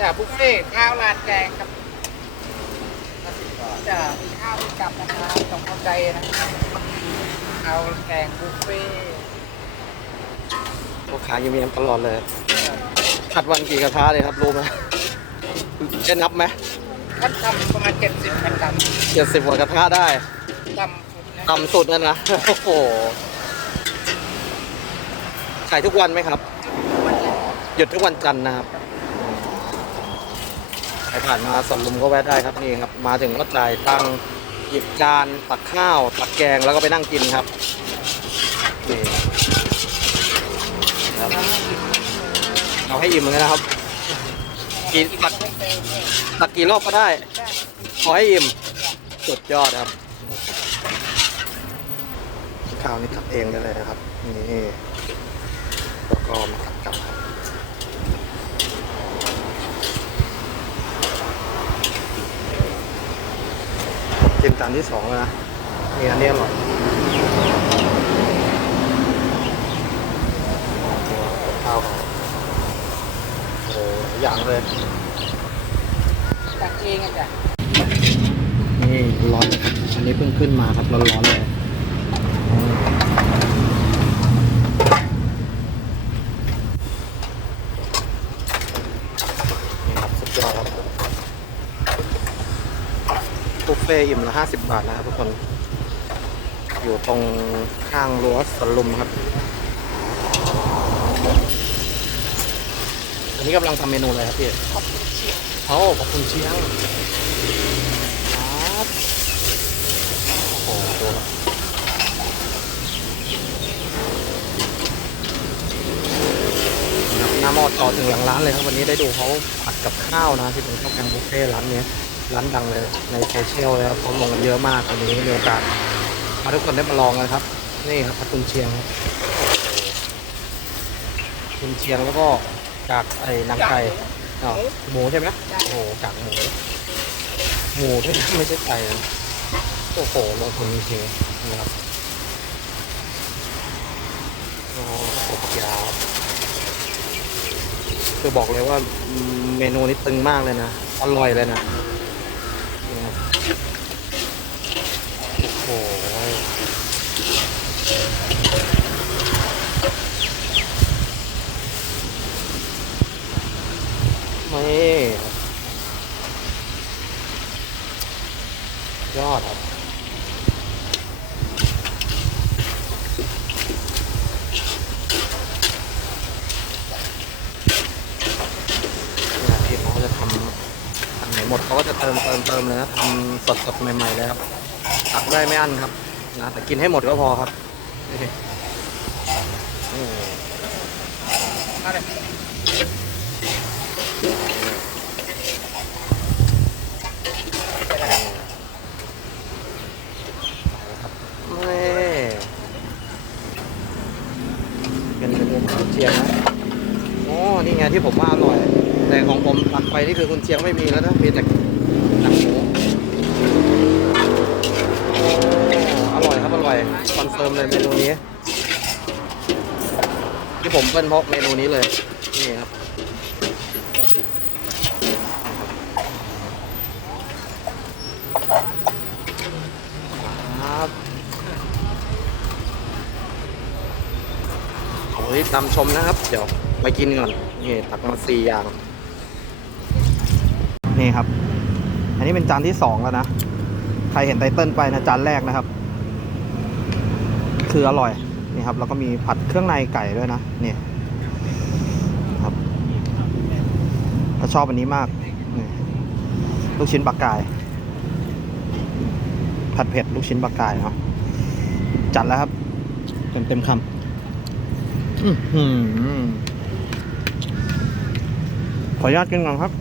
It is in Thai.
จะบุฟเฟ่ต์ข้าวราดแกงครับจะมีข้าวมีกับนะครับต้องเข้าใจนะครับข้าวแกงบุฟเฟ่ต์ลูกค้ายิ้มแย้มตลอดเลยผัดวันกี่กระทะเลยครับรู้ไหมจะนับไหมขั้นทำประมาณเจ็ดสิบขั้นทเจ็ดสิบกว่ากระทะได้ำทำสุดนะต่ำสุดนั่นนะโอ้โหขายทุกวันไหมครับวันนี้หยุดทุกวันจันทร์นะครับใคร ผ่านมาสวนลุมก็แวะได้ครับนี่ครับ มาถึงก็จ่ายตังค์หยิบจานตักข้าวตักแกงแล้วก็ไปนั่งกินครับนี่ครับเอาให้อิ่มเลยนะครับกินตักตักกี่รอบก็ได้ ขอให้อิ่มสุดยอดครับข้าวนี่ตักเองได้เลยนะครับนี่แล้วก็มาตักกลับครับ กินจานที่สองแล้วนะนี่อันนี้อร่อยข้าวเขาโอ้โหหลายอย่างเลยตักเองอะจ้ะนี่ร้อนเลยครับอันนี้เพิ่งขึ้นมาครับร้อนๆเลยนี่ครับสุดยอดครับบุฟ เฟ่ต์อิ่มละห้าสิบบาทนะครับทุกคน อยู่ตรงข้างรั้วสวนลุมครับอันนี้กำลังทำเมนูอะไรครับพี่ขอบคุณเชียงโอ้ขอบคุณเชียงครับโอ้โหดูครับหน้าหม้อต่อถึงหลังร้านเลยครับ วันนี้ได้ดูเขาผัดกับข้าวนะที่เป็นข้าวแกงบุฟเฟ่ต์ร้านนี้ ร้านดังเลยในโซเชียลเลยครับเขาลงกันเยอะมากวันนี้มีโอกาสมาทุกคนได้มาลองกันครับ นี่ครับผัดกุนเชียงครับกุนเชียงแล้วก็จากไอ้นังไก่หมูใช่ไหมโอ้โหกากหมูหมูด้วยไม่ใช่ไก่โอ้โหลงทุนจริงนะครับโอ้โหยาวคือบอกเลยว่าเมนูนี้ตึงมากเลยนะ อร่อยเลยนะนี่ครับโอ้โห นี่ยอดครับเวลาที่เขาจะทำอันไหนหมดเขาก็จะเติมเติมเติมเลยนะทำสดสดใหม่ๆเลยครับตักได้ไม่อั้นครับนะแต่กินให้หมดก็พอครับนี่มาเลย นี่เป็นเมนูของเชียงนะโอ้นี่ไงที่ผมว่าอร่อย แต่ของผมตักไปนี่คือคุณเชียงไม่มีแล้วนะมีแต่หนังหมูโอ้อร่อยครับอร่อยคอนเฟิร์มเลยเมนูนี้ ที่ผมเป็นเพราะเมนูนี้เลย นี่ครับ ครับ โอ้ยตามชมนะครับ เดี๋ยวไปกินก่อน นี่ตักมาสี่อย่าง นี่ครับ อันนี้เป็นจานที่สองแล้วนะ ใครเห็นไตเติ้ลไปนะจานแรกนะครับ คืออร่อย นี่ครับ แล้วก็มีผัดเครื่องในไก่ด้วยนะ นี่ครับก็ชอบอันนี้มากลูกชิ้นปลากาย ผัดเผ็ดลูกชิ้นปลากายเนาะจัดแล้วครับ เต็มเต็มคำ ขออนุญาตกินก่อนครับ